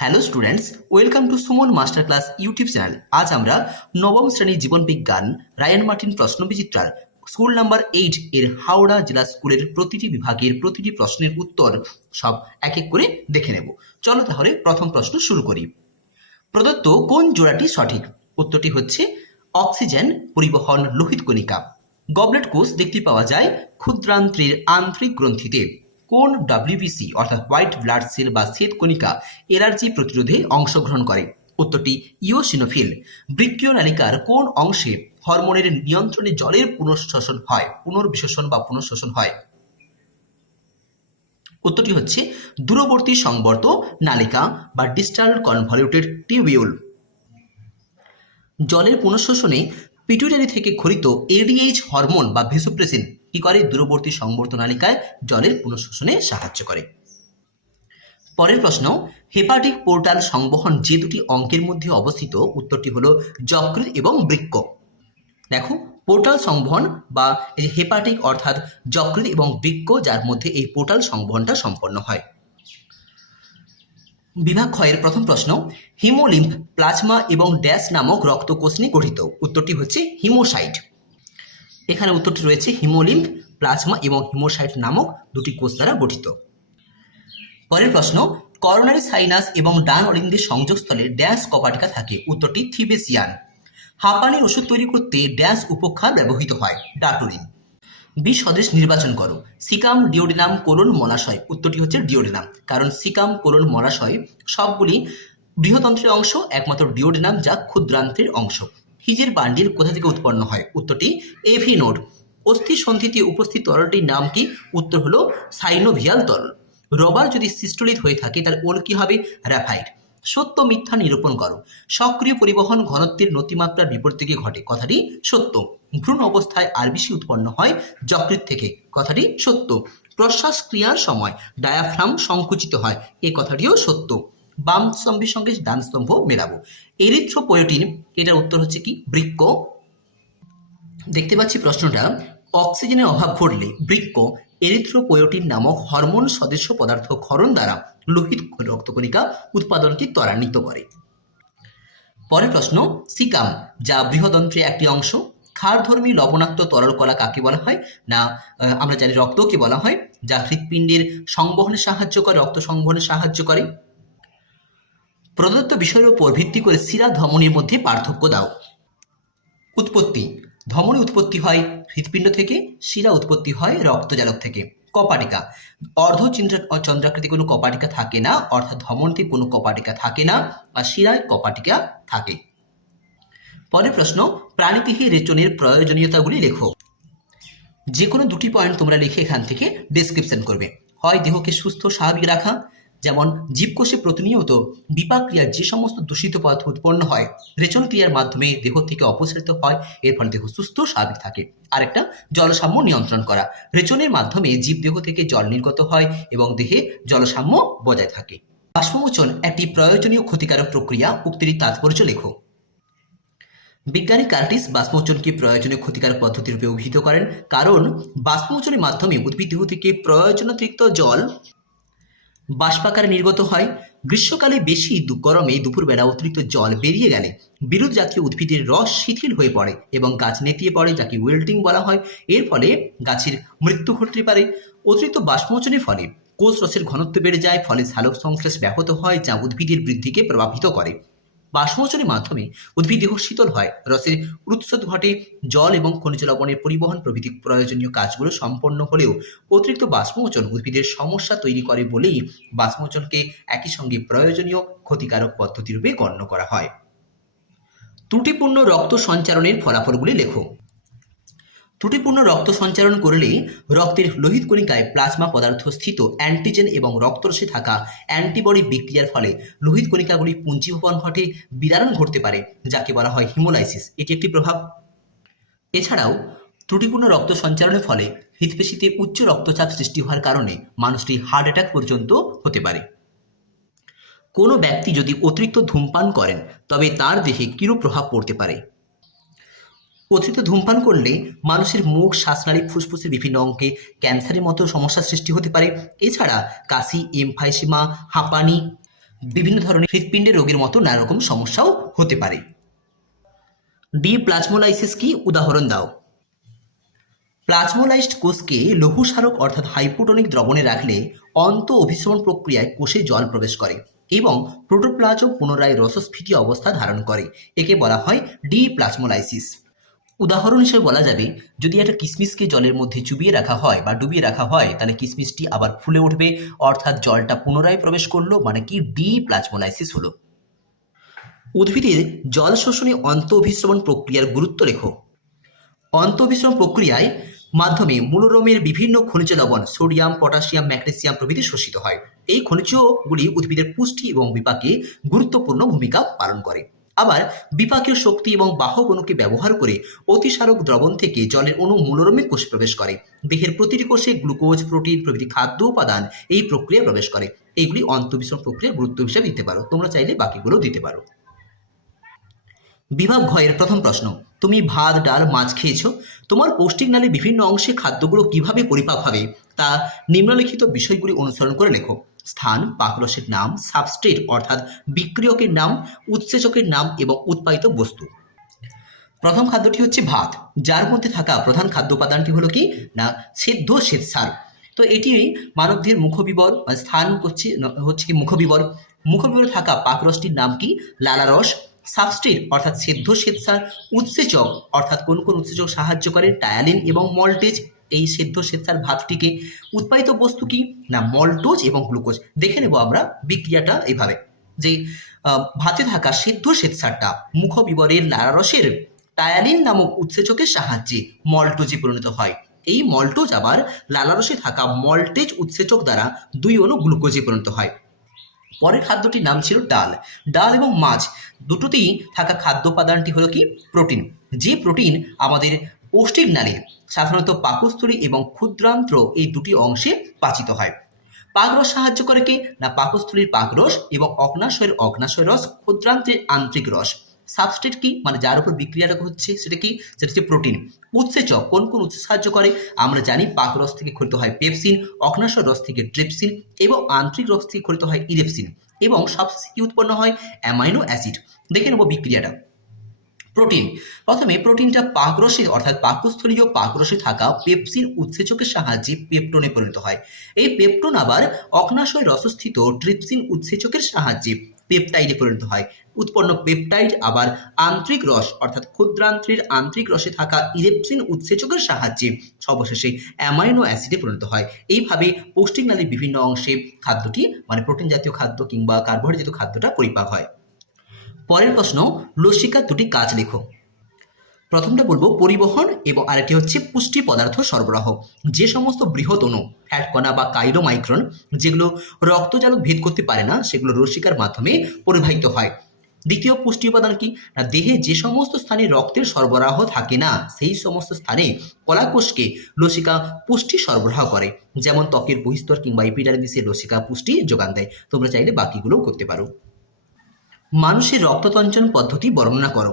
Hello students, welcome to Suman master class YouTube channel. আজ আমরা নবম শ্রেণীর জীবন বিজ্ঞান রায়ান মার্টিন প্রশ্নবিচিত্রার স্কুল নাম্বার 8 এর হাওড়া জেলা স্কুলের প্রতিটি বিভাগের প্রতিটি প্রশ্নের উত্তর সব এক এক করে দেখে নেব। চলো তাহলে প্রথম প্রশ্ন শুরু করি। প্রদত্ত কোন জোড়াটি সঠিক? উত্তরটি হচ্ছে অক্সিজেন পরিবহন লোহিত কণিকা। গবলেট কোষ দেখতে পাওয়া যায় ক্ষুদ্রান্ত্রের আন্তরিক গ্রন্থিতে। কোন ডাব্লিউবিসি অর্থাৎ হোয়াইট ব্লাড সেল বা শ্বেত কণিকা অ্যালার্জি প্রতিরোধে অংশগ্রহণ করে? উত্তরটি ইওসিনোফিল। বৃক্কীয় নালিকার কোন অংশে হরমোনের নিয়ন্ত্রণে জলের পুনঃশোষণ হয়? উত্তরটি হচ্ছে দূরবর্তী সংবর্ত নালিকা বা ডিস্টাল কনভলিউটেড টিউবিউল। জলের পুনঃশোষণে পিটুইটারি থেকে ক্ষরিত এডিএইচ হরমোন বা ভেসোপ্রেসিন কি করে? দূরবর্তী সংবর্ত নালিকায় জলের পুনঃশোষণে সাহায্য করে। পরের প্রশ্ন, হেপাটিক পোর্টাল সংবহন যে দুটি অঙ্কের মধ্যে অবস্থিত? উত্তরটি হলো যকৃৎ এবং বৃক্ক। দেখো, পোর্টাল সংবহন বা এই যে হেপাটিক অর্থাৎ যকৃৎ এবং বৃক্ক, যার মধ্যে এই পোর্টাল সংবহনটা সম্পন্ন হয়। বিভাগ ক্ষয়ের প্রথম প্রশ্ন, হিমোলিম্ফ প্লাজমা এবং ড্যাশ নামক রক্তকোষ নিয়ে গঠিত। উত্তরটি হচ্ছে হিমোসাইট। এখানে উত্তরটি রয়েছে হিমোলিম্ফ প্লাজমা এবং হিমোসাইট নামক দুটি কোষ দ্বারা গঠিত। পরের প্রশ্ন, করোনারি সাইনাস এবং ডান অলিন্দের সংযোগস্থলে ড্যাশ কপাটিকা থাকে। উত্তরটি থিবেসিয়ান। হাঁপানির ওষুধ তৈরি করতে ড্যাশ উপক্ষার ব্যবহৃত হয়। ডাটোরিন। বি স্বদেশ নির্বাচন করো। সিকাম, ডিওডিনাম, কোলন, মলাশয়। উত্তরটি হচ্ছে ডিওডিনাম, কারণ সিকাম, কোলন, মলাশয় সবগুলি বৃহতন্ত্রের অংশ, একমাত্র ডিওডিনাম যা ক্ষুদ্রান্ত্রের অংশ। হিজের বান্ডিল কোথা থেকে উৎপন্ন হয়? উত্তরটি এভি নোড। অস্থি সন্ধিতে উপস্থিত তরলটির নাম কি? উত্তর হলো সাইনোভিয়াল তরল। রবার যদি সিস্টোলিথ হয়ে থাকে তাহলে ওল কি হবে? র্যাফাইড। সত্য মিথ্যা নিরূপণ করো। সক্রিয় পরিবহন ঘনত্বের নতিমাত্রার বিপরীত থেকে ঘটে। কথাটি সত্য। ভ্রূণ অবস্থায় আরবিসি উৎপন্ন হয় যকৃৎ থেকে। কথাটি সত্য। প্রশ্বাস ক্রিয়ার সময় ডায়াফ্রাম সংকুচিত হয়। এ কথাটিও সত্য। বাম স্তম্ভের সঙ্গে ডান স্তম্ভ মেলাবো। এরিথ্রোপোয়েটিন, এটার উত্তর হচ্ছে কি? বৃক্ক। দেখতে পাচ্ছি প্রশ্নটা, অক্সিজেনের অভাব ঘটলে বৃক্ক এরিথ্রোপোয়েটিন নামক হরমোন সদস্য পদার্থ ক্ষরণ দ্বারা লোহিত রক্তকণিকা উৎপাদনকে ত্বরান্বিত করে। পরের প্রশ্ন, সিকাম যা বৃহদন্ত্রের একটি অংশ, ক্ষারধর্মী লবণাক্ত তরল কলা কাকে বলা হয়? না, আমরা জানি রক্তকে বলা হয়, যা হৃৎপিণ্ডের সংবহনে সাহায্য করে, রক্ত সংবহনে সাহায্য করে। প্রদত্ত বিষয়ের উপর ভিত্তি করে শিরা ধমনীর মধ্যে পার্থক্য দাও। উৎপত্তি, ধমনী উৎপত্তি হয় হৃৎপিণ্ড থেকে, শিরা উৎপত্তি হয় রক্তজালক থেকে। কপাটিকা, চন্দ্রাকৃতি কোনো কপাটিকা থাকে না, অর্থাৎ ধমনীতে কোনো কপাটিকা থাকে না, আর শিরায় কপাটিকা থাকে। পরের প্রশ্ন, প্রাণীদেহে রেচনের প্রয়োজনীয়তাগুলি লেখো। যে কোনো দুটি পয়েন্ট তোমরা লিখে এখান থেকে ডেসক্রিপশন করবে। হয় দেহকে সুস্থ স্বাভাবিক রাখা, যেমন জীবকোষে প্রতিনিয়ত বিপাক ক্রিয়ার যে সমস্ত দূষিত পদার্থ উৎপন্ন হয়, রেচন ক্রিয়ার মাধ্যমে দেহ থেকে অপসারিত হয়, এর ফলে দেহ সুস্থ স্বাভাবিক থাকে। আরেকটা, জলসাম্য নিয়ন্ত্রণ করা। রেচনের মাধ্যমে জীবদেহ থেকে জল নির্গত হয় এবং দেহে জলসাম্য বজায় থাকে। বাষ্পমোচন একটি প্রয়োজনীয় ক্ষতিকারক প্রক্রিয়া, উক্তির তাৎপর্য লেখো। বিজ্ঞানী কার্টিস বাষ্পমোচনকে প্রয়োজনীয় ক্ষতিকারক পদ্ধতি রূপে অভিহিত করেন, কারণ বাষ্পমোচনের মাধ্যমে উদ্ভিদ দেহ থেকে প্রয়োজনাতিরিক্ত জল বাষ্পাকারে নির্গত হয়। গ্রীষ্মকালে বেশি গরমে দুপুরবেলা অতিরিক্ত জল বেরিয়ে গেলে বিরুৎ জাতীয় উদ্ভিদের রস শিথিল হয়ে পড়ে এবং গাছ নেতিয়ে পড়ে, যাকে উইল্টিং বলা হয়। এর ফলে গাছের মৃত্যু ঘটতে পারে। অতিরিক্ত বাষ্পমোচনের ফলে কোষ রসের ঘনত্ব বেড়ে যায়, ফলে সালোক সংশ্লেষ ব্যাহত হয়, যা উদ্ভিদের বৃদ্ধিকে প্রভাবিত করে। বাষ্পমোচনের মাধ্যমে উদ্ভিদ দেহ শীতল হয়, রসের উৎসত ঘটে, জল এবং খনিজ লবণের পরিবহন প্রভৃতি প্রয়োজনীয় কাজগুলো সম্পন্ন হলেও অতিরিক্ত বাষ্পমোচন উদ্ভিদের সমস্যা তৈরি করে বলেই বাষ্পমোচনকে একই সঙ্গে প্রয়োজনীয় ক্ষতিকারক পদ্ধতি রূপে গণ্য করা হয়। ত্রুটিপূর্ণ রক্ত সঞ্চারণের ফলাফলগুলি লেখো। ত্রুটিপূর্ণ রক্ত সঞ্চারণ করলে রক্তের লোহিত কণিকায় প্লাজমা পদার্থ স্থিত অ্যান্টিজেন এবং রক্তরসে থাকা অ্যান্টিবডি বিক্রিয়ার ফলে লোহিত কণিকাগুলি পুঞ্জীভবন ঘটে, বিদারণ ঘটতে পারে, যাকে বলা হয় হিমোলাইসিস। এটি একটি প্রভাব। এছাড়াও ত্রুটিপূর্ণ রক্ত সঞ্চারণের ফলে হৃৎপেশিতে উচ্চ রক্তচাপ সৃষ্টি হওয়ার কারণে মানুষটি হার্ট অ্যাটাক পর্যন্ত হতে পারে। কোনো ব্যক্তি যদি অতিরিক্ত ধূমপান করেন তবে তার দেহে কিরূপ প্রভাব পড়তে পারে? অতিরিক্ত ধূমপান করলে মানুষের মুখ, শ্বাসনালী, ফুসফুসের বিভিন্ন অঙ্গে ক্যান্সারের মতো সমস্যার সৃষ্টি হতে পারে। এছাড়া কাশি, এমফাইসিমা, হাঁপানি, বিভিন্ন ধরনের হৃৎপিণ্ডের রোগের মতো নানা রকম সমস্যাও হতে পারে। ডি প্লাজমোলাইসিস কি, উদাহরণ দাও। প্লাজমোলাইজড কোষকে লঘু সারক অর্থাৎ হাইপোটনিক দ্রবণে রাখলে অন্ত অভিসরণ প্রক্রিয়ায় কোষে জল প্রবেশ করে এবং প্রোটোপ্লাজম পুনরায় রসস্ফীতি অবস্থা ধারণ করে। একে বলা হয় ডি প্লাজমোলাইসিস। উদাহরণ হিসেবে বলা যাবে, যদি একটা কিশমিশকে জলের মধ্যে চুবিয়ে রাখা হয় বা ডুবিয়ে রাখা হয়, তাহলে কিশমিশটি আবার ফুলে উঠবে, অর্থাৎ জলটা পুনরায় প্রবেশ করলো, মানে কি ডি প্লাজমোলাইসিস হলো। উদ্ভিদের জল শোষণে অন্ত অভিস্রবণ প্রক্রিয়ার গুরুত্ব লেখো। অন্ত অভিস্রবণ প্রক্রিয়ায় মাধ্যমে মূলরমের বিভিন্ন খনিজ লবণ সোডিয়াম, পটাশিয়াম, ম্যাগনেসিয়াম প্রভৃতি শোষিত হয়। এই খনিজগুলি উদ্ভিদের পুষ্টি এবং বিপাকে গুরুত্বপূর্ণ ভূমিকা পালন করে। আবার বিপাকীয় শক্তি এবং বাহক অণুকে ব্যবহার করে অতিসারক দ্রবণ থেকে জলের অণু মূলরমে কোষে প্রবেশ করে। দেহের প্রতিটি কোষে গ্লুকোজ, প্রোটিন প্রভৃতি খাদ্য উপাদান এই প্রক্রিয়ায় প্রবেশ করে। এইগুলি অন্তঃবিস্রবণ প্রক্রিয়ার গুরুত্ব হিসেবে দিতে পারো, তোমরা চাইলে বাকিগুলো দিতে পারো। বিভাগ ঘয়ের প্রথম প্রশ্ন, তুমি ভাত, ডাল, মাছ খেয়েছো। তোমার পৌষ্টিক নালীর বিভিন্ন অংশে খাদ্যগুলো কিভাবে পরিপাক হবে তা নিম্নলিখিত বিষয়গুলি অনুসরণ করে লেখো। স্থান, পাকরসের নাম, সাবস্ট্রেট অর্থাৎ বিক্রিয়কের নাম, উৎসেচকের নাম এবং উৎপাদিত বস্তু। প্রথম খাদ্যটি হচ্ছে ভাত, যার মধ্যে থাকা প্রধান খাদ্য উপাদানটি হলো কি না সেদ্ধ শ্বেতসার। তো এটি মানবদেহের মুখবিবর বা স্থান হচ্ছে কি মুখবিবর। মুখবিবরে থাকা পাকরসটির নাম কি লালারস। সাবস্ট্রেট অর্থাৎ সেদ্ধ শ্বেতসার। উৎসেচক অর্থাৎ কোন কোন উৎসেচক সাহায্য করে টায়ালিন এবং মল্টেজ এই সেদ্ধ শ্বেতসার ভাতটিকে। উৎপাদিত বস্তু কি না মল্টোজ এবং গ্লুকোজ। দেখে নেব আমরা বিক্রিয়াটা এইভাবে যে ভাতে থাকা সেদ্ধ শ্বেতসারটা মুখবিবরের লালারসের টায়ালিন নামক উৎসেচকের সাহায্যে মল্টোজে পরিণত হয়। এই মল্টোজ আবার লালারসে থাকা মল্টেজ উৎসেচক দ্বারা দুই অণু গ্লুকোজে পরিণত হয়। পরের খাদ্যটির নাম ছিল ডাল। ডাল এবং মাছ দুটোতেই থাকা খাদ্য উপাদানটি হলো কি প্রোটিন। যে প্রোটিন আমাদের পৌষ্টিক নালীর সাধারণত পাকস্থলী এবং ক্ষুদ্রান্ত্র এই দুটি অংশে পাচিত হয়। পাকরস সাহায্য করে কি না পাকস্থলীর পাকরস এবং অগ্নাশয়ের অগ্নাশয় রস, ক্ষুদ্রান্ত্রের আন্তরিক রস। সাবস্ট্রেট কি মানে যার উপর বিক্রিয়াটা হচ্ছে সেটা কি, সেটা হচ্ছে প্রোটিন। উৎসেচক কোন কোন উৎসেচক সাহায্য করে, আমরা জানি পাক রস থেকে ক্ষরিত হয় পেপসিন, অগ্নাশয় রস থেকে ট্রিপসিন এবং আন্তরিক রস থেকে ক্ষরিত হয় ইলেপসিন এবং সবশেষে কি উৎপন্ন হয় অ্যামাইনো অ্যাসিড। দেখে নেব বিক্রিয়াটা। প্রোটিন, প্রথমে প্রোটিনটা পাকরসে অর্থাৎ পাকস্থলীয় পাকরসে থাকা পেপসিন উৎসেচকের সাহায্যে পেপটোনে পরিণত হয়। এই পেপটোন আবার অগ্নাশয় রসস্থিত ট্রিপসিন উৎসেচকের সাহায্যে পেপটাইডে পরিণত হয়। উৎপন্ন পেপটাইড আবার আন্তরিক রস অর্থাৎ ক্ষুদ্রান্ত্রের আন্তরিক রসে থাকা ইলেপসিন উৎসেচকের সাহায্যে সবশেষে অ্যামাইনো অ্যাসিডে পরিণত হয়। এইভাবে পৌষ্টিক নালীর বিভিন্ন অংশে খাদ্যটি মানে প্রোটিন জাতীয় খাদ্য কিংবা কার্বোহাইড্রেট জাতীয় খাদ্যটা পরিপাক হয়। পরের প্রশ্ন, লসিকার দুটি কাজ লেখো। প্রথমটা বলবো পরিবহন এবং আরেকটি হচ্ছে পুষ্টি পদার্থ সরবরাহ। যে সমস্ত বৃহৎ অণু ফ্যাট কণা বা কাইলোমাইক্রন যেগুলো রক্তজালক ভেদ করতে পারে না সেগুলো লসিকার মাধ্যমে পরিবাহিত হয়। দ্বিতীয় পুষ্টি উপাদান কি না দেহে যে সমস্ত স্থানে রক্তের সরবরাহ থাকে না সেই সমস্ত স্থানে কলাকোষকে লসিকা পুষ্টি সরবরাহ করে। যেমন ত্বকের বহিস্তর কিংবা এপিডার্মিসে লসিকা পুষ্টি যোগান দেয়। তোমরা চাইলে বাকিগুলোও করতে পারো। মানুষের রক্ততঞ্চন পদ্ধতি বর্ণনা করো।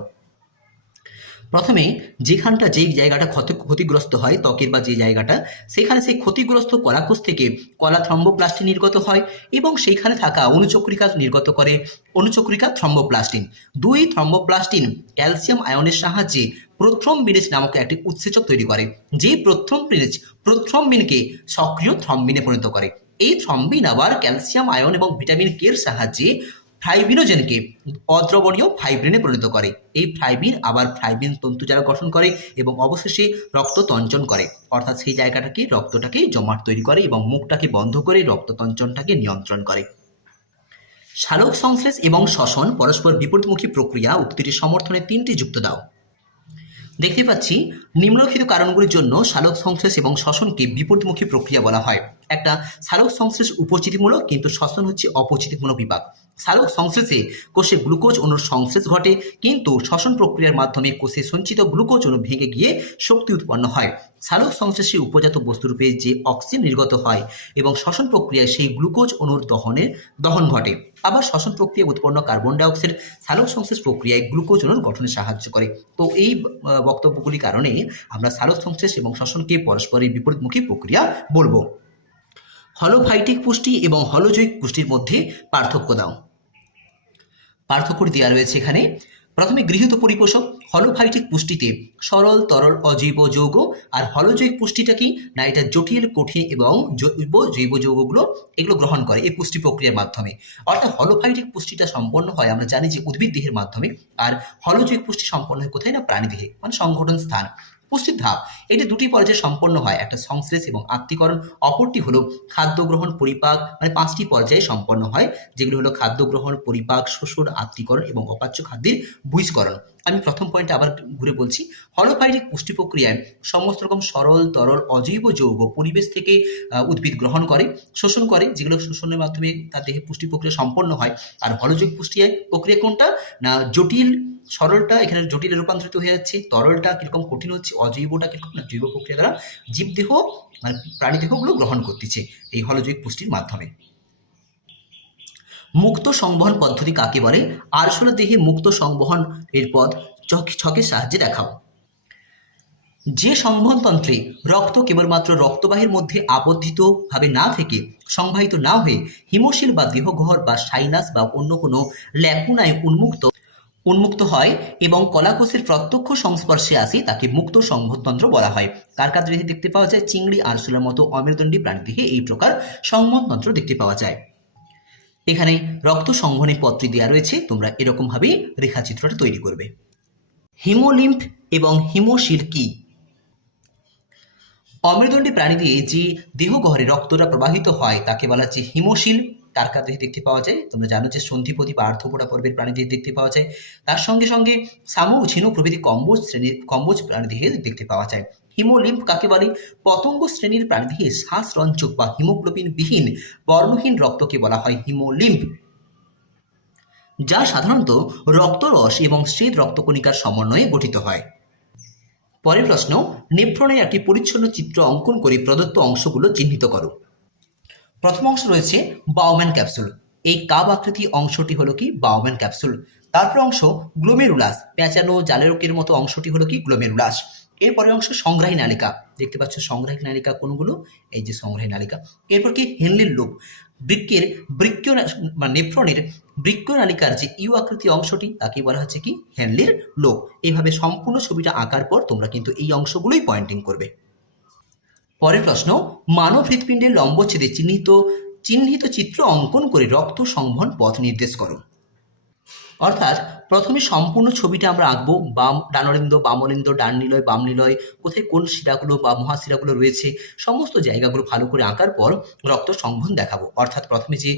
প্রথমে যেই জায়গাটা ক্ষতিগ্রস্ত হয় ত্বকের বা যে জায়গাটা, সেখানে সেই ক্ষতিগ্রস্ত কলাকোষ থেকে কলা থ্রম্বোপ্লাস্টিন নির্গত হয় এবং সেইখানে থাকা অনুচক্রিকা নির্গত করে অনুচক্রিকা থ্রম্বোপ্লাস্টিন। দুই থ্রম্বোপ্লাস্টিন ক্যালসিয়াম আয়নের সাহায্যে প্রোথ্রম্বিনেজ নামক একটি উৎসেচক তৈরি করে, যে প্রোথ্রম্বিনকে সক্রিয় থ্রম্বিনে পরিণত করে। এই থ্রম্বিন আবার ক্যালসিয়াম আয়ন এবং ভিটামিন কে এর সাহায্যে ফাইব্রিনোজেনকে অদ্রবণীয় ফাইব্রিনে পরিণত করে। এই ফাইব্রিন আবার ফাইব্রিন তন্তুজারক গঠন করে এবং অবশেষে রক্ততঞ্চন করে, অর্থাৎ সেই জায়গাটাকে রক্তটাকে জমাট তৈরি করে এবং মুখটাকে বন্ধ করে রক্ততঞ্চনটাকে নিয়ন্ত্রণ করে। সালোক সংশ্লেষ এবং শ্বসন পরস্পর বিপরীতমুখী প্রক্রিয়া, উক্তিটির সমর্থনে তিনটি যুক্ত দাও। দেখতে পাচ্ছি নিম্নলিখিত কারণগুলির জন্য সালোক সংশ্লেষ এবং শ্বসনকে বিপরীতমুখী প্রক্রিয়া বলা হয়। একটা সালোক সংশ্লেষ উপচিতিমূলক কিন্তু শ্বসন হচ্ছে অপচিতিমূলক বিপাক। সালোক সংশ্লেষে কোষে গ্লুকোজ অণুর সংশ্লেষ ঘটে, কিন্তু শ্বসন প্রক্রিয়ার মাধ্যমে কোষে সঞ্চিত গ্লুকোজ অণু ভেঙে গিয়ে শক্তি উৎপন্ন হয়। সালোক সংশ্লেষে উপজাত বস্তুরূপে যে অক্সিজেন নির্গত হয় এবং শ্বসন প্রক্রিয়ায় সেই গ্লুকোজ অণুর দহন ঘটে। আবার শ্বসন প্রক্রিয়ায় উৎপন্ন কার্বন ডাইঅক্সাইড সালোক সংশ্লেষ প্রক্রিয়ায় গ্লুকোজ অণুর গঠনে সাহায্য করে। তো এই বক্তব্যগুলির কারণে আমরা সালোক সংশ্লেষ এবং শ্বসনকে পরস্পরের বিপরীতমুখী প্রক্রিয়া বলবো। হলোফাইটিক পুষ্টি এবং হলোজৈবিক পুষ্টির মধ্যে পার্থক্য দাও। পার্থক্য দেওয়া রয়েছে এখানে। প্রথমে গৃহীত পরিপোষক হলোফাইটিক পুষ্টিতে সরল তরল অজৈব যৌগ, আর হলোজৈব পুষ্টিটা কি না, এটা জটিল কঠিন এবং জৈব যৌগগুলো এগুলো গ্রহণ করে এই পুষ্টি প্রক্রিয়ার মাধ্যমে। অর্থাৎ হলোফাইটিক পুষ্টিটা সম্পন্ন হয় আমরা জানি যে উদ্ভিদ দেহের মাধ্যমে, আর হলোজৈব পুষ্টি সম্পন্ন হয় কোথায় না প্রাণী দেহে, মানে সংগঠন স্থান। পুষ্টির ধাপ এটি দুটি পর্যায়ে সম্পন্ন হয়, একটা সংশ্লেষ এবং আত্তীকরণ, অপরটি হলো খাদ্য গ্রহণ পরিপাক, মানে 5টি পর্যায়ে সম্পন্ন হয়, যেগুলো হলো খাদ্য গ্রহণ, পরিপাক, শোষণ, আত্তীকরণ এবং অপাচ্য খাদ্যের বহিষ্করণ। আমি প্রথম পয়েন্টে আবার ঘুরে বলছি, হলোফাইটিক পুষ্টি প্রক্রিয়ায় সমস্ত রকম সরল তরল অজৈব যৌগ পরিবেশ থেকে উদ্ভিদ গ্রহণ করে, শোষণ করে, যেগুলো শোষণের মাধ্যমে তার দেহে পুষ্টি প্রক্রিয়া সম্পন্ন হয়। আর হলোজৈব পুষ্টির প্রক্রিয়া কোনটা না, জটিল সরলটা এখানে জটিলে রূপান্তরিত হয়ে যাচ্ছে, তরলটা কিরকম কঠিন হচ্ছে, অজৈবটা কিরকম না জৈব প্রক্রিয়া দ্বারা জীবদেহ মানে প্রাণী দেহগুলো গ্রহণ করতেছে এই হলোজৈব পুষ্টির মাধ্যমে। মুক্ত সংবহন পদ্ধতি কাকে বলে? আরশোলা দেহে মুক্ত সংবহন এর পথ ছকের সাহায্যে দেখাও। যে সংবহনতন্ত্রে রক্ত কেবলমাত্র রক্তবাহীর মধ্যে আবদ্ধিত ভাবে না থেকে সংবাহিত না হয়ে হিমশিল বা দেহগহ্বর বা সাইনাস বা অন্য কোনো ল্যাকুনায় উন্মুক্ত হয় এবং কলাকোষের প্রত্যক্ষ সংস্পর্শে আসে তাকে মুক্ত সংবহনতন্ত্র বলা হয়। কার কার দেহে দেখতে পাওয়া যায়? চিংড়ি, আরশোলার মতো অমেরুদণ্ডী প্রাণীদেহে এই প্রকার সংবহনতন্ত্র দেখতে পাওয়া যায়। এখানে রক্ত সংবহনের পথটি দেওয়া রয়েছে, তোমরা এরকমভাবেই রেখাচিত্রটা তৈরি করবে। হিমোলিম্ফ এবং হিমোশিল কি? অমেরুদণ্ডী প্রাণী দিয়ে যে দেহগহ্বরে রক্তটা প্রবাহিত হয় তাকে বলা হচ্ছে হিমোশিল। কার কার দেহে দেখতে পাওয়া যায়? তোমরা জানো যে সন্ধিপতি বা আর্থ্রোপোডা পর্বের প্রাণীদের দেখতে পাওয়া যায়। তার সঙ্গে সঙ্গে শামুক, ঝিনুক প্রভৃতি কম্বোজ প্রাণীদেহে দেখতে পাওয়া যায়। হিমোলিম্ফ কাকে বলে? পতঙ্গ শ্রেণীর প্রাণীদেহে শ্বাসরঞ্জক বা হিমোগ্লোবিন বিহীন বর্ণহীন রক্তকে বলা হয় হিমোলিম্ফ, যা সাধারণত রক্তরস এবং শ্বেত রক্তকণিকার সমন্বয়ে গঠিত হয়। পরের প্রশ্ন, নেফ্রনের একটি পরিচ্ছন্ন চিত্র অঙ্কন করে প্রদত্ত অংশগুলো চিহ্নিত করো। প্রথম অংশ রয়েছে বাউম্যান ক্যাপসুল। এই কাপ আকৃতি অংশটি হলো কি বাউম্যান ক্যাপসুল। তারপর অংশ গ্লোমেরুলাস, পেঁচানো জালেরকের মতো অংশটি হলো কি গ্লোমেরুলাস। এরপরে অংশ সংগ্রাহী নালিকা, দেখতে পাচ্ছ সংগ্রাহী নালিকা কোনগুলো? এই যে সংগ্রাহী নালিকা। এরপর কি হেনলির লোব, নেফ্রনের বৃক্ক নালিকার যে ইউ আকৃতি অংশটি তাকে বলা হচ্ছে কি হেনলির লোব। এইভাবে সম্পূর্ণ ছবিটা আঁকার পর তোমরা কিন্তু এই অংশগুলোই পয়েন্টিং করবে। পরের প্রশ্ন, মানব হৃৎপিণ্ডের লম্বচ্ছেদে চিহ্নিত চিত্র অঙ্কন করে রক্ত সংবহন পথ নির্দেশ করো। অর্থাৎ প্রথমে সম্পূর্ণ ছবিটা আমরা আঁকবো, ডানরিন্দ, বামরিন্দ, ডান নিলয়, বাম নিলয়, কোথায় কোন শিরাগুলো বা মহাশিরাগুলো রয়েছে সমস্ত জায়গাগুলো ভালো করে আঁকার পর রক্ত সংবহন দেখাবো। অর্থাৎ প্রথমে যে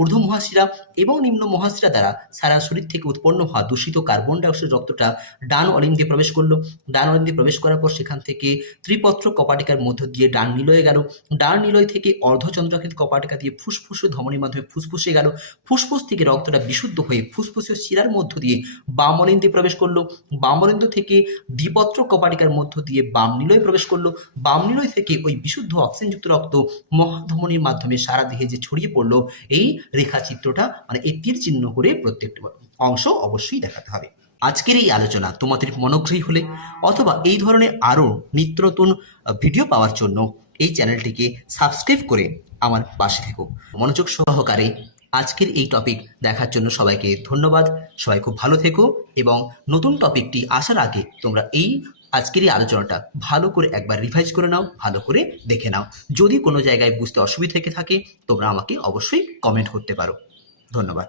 ঊর্ধ্ব মহাশিরা এবং নিম্ন মহাশিরা দ্বারা সারা শরীর থেকে উৎপন্ন হওয়া দূষিত কার্বন ডাইঅক্সাইড রক্তটা ডান অলিন্দে প্রবেশ করলো। ডান অলিন্দে প্রবেশ করার পর সেখান থেকে ত্রিপত্র কপাটিকার মধ্য দিয়ে ডান নিলয়ে গেল। ডান নিলয় থেকে অর্ধচন্দ্রাকৃতি কপাটিকা দিয়ে ফুসফুসে ধমনির মাধ্যমে ফুসফুসে গেল। ফুসফুস থেকে রক্তটা বিশুদ্ধ হয়ে ফুসফুসের শিরার মধ্য দিয়ে বাম অলিন্দে প্রবেশ করলো। বাম অলিন্দ থেকে দ্বিপত্র কপাটিকার মধ্য দিয়ে বাম নিলয়ে প্রবেশ করলো। বাম নিলয় থেকে ওই বিশুদ্ধ অক্সিজেনযুক্ত রক্ত মহাধমনির মাধ্যমে সারা দেহে যে ছড়িয়ে পড়লো, এই রেখাচিত্রটা মানে এই তীর চিহ্ন করে প্রত্যেকটা অংশ অবশ্যই দেখাতে হবে। আজকের এই আলোচনা তোমাদের মনোগ্রাহী হলে অথবা এই ধরনের আরও নিত্য নতুন ভিডিও পাওয়ার জন্য এই চ্যানেলটিকে সাবস্ক্রাইব করে আমার পাশে থেকো। মনোযোগ সহকারে আজকের এই টপিক দেখার জন্য সবাইকে ধন্যবাদ। সবাই খুব ভালো থেকো এবং নতুন টপিকটি আসার আগে তোমরা এই আজকের এই আলোচনাটা ভালো করে একবার রিভাইজ করে নাও, ভালো করে দেখে নাও। যদি কোনো জায়গায় বুঝতে অসুবিধা থেকে থাকে তোমরা আমাকে অবশ্যই কমেন্ট করতে পারো। ধন্যবাদ।